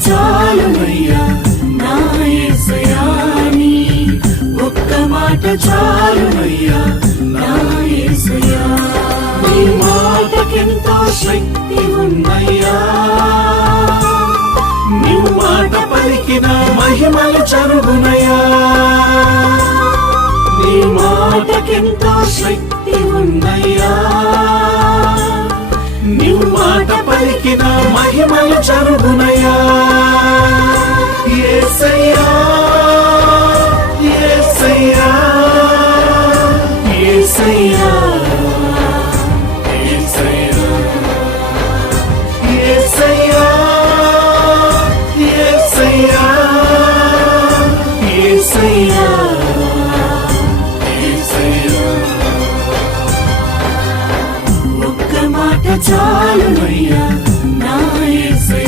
చాలునయ్యా నా యేసయ్యా నీ ఒక్క మాట చాలునయ్యా నా యేసయ్యా నీ మాటకెంతో శక్తి ఉన్నయ్యా నీవు మాట పలికిన మహిమలు చరుగునయ్యా నీ మాటకెంతో శక్తి ఉన్నయ్యా నీవు మాట పలికిన మహిమలు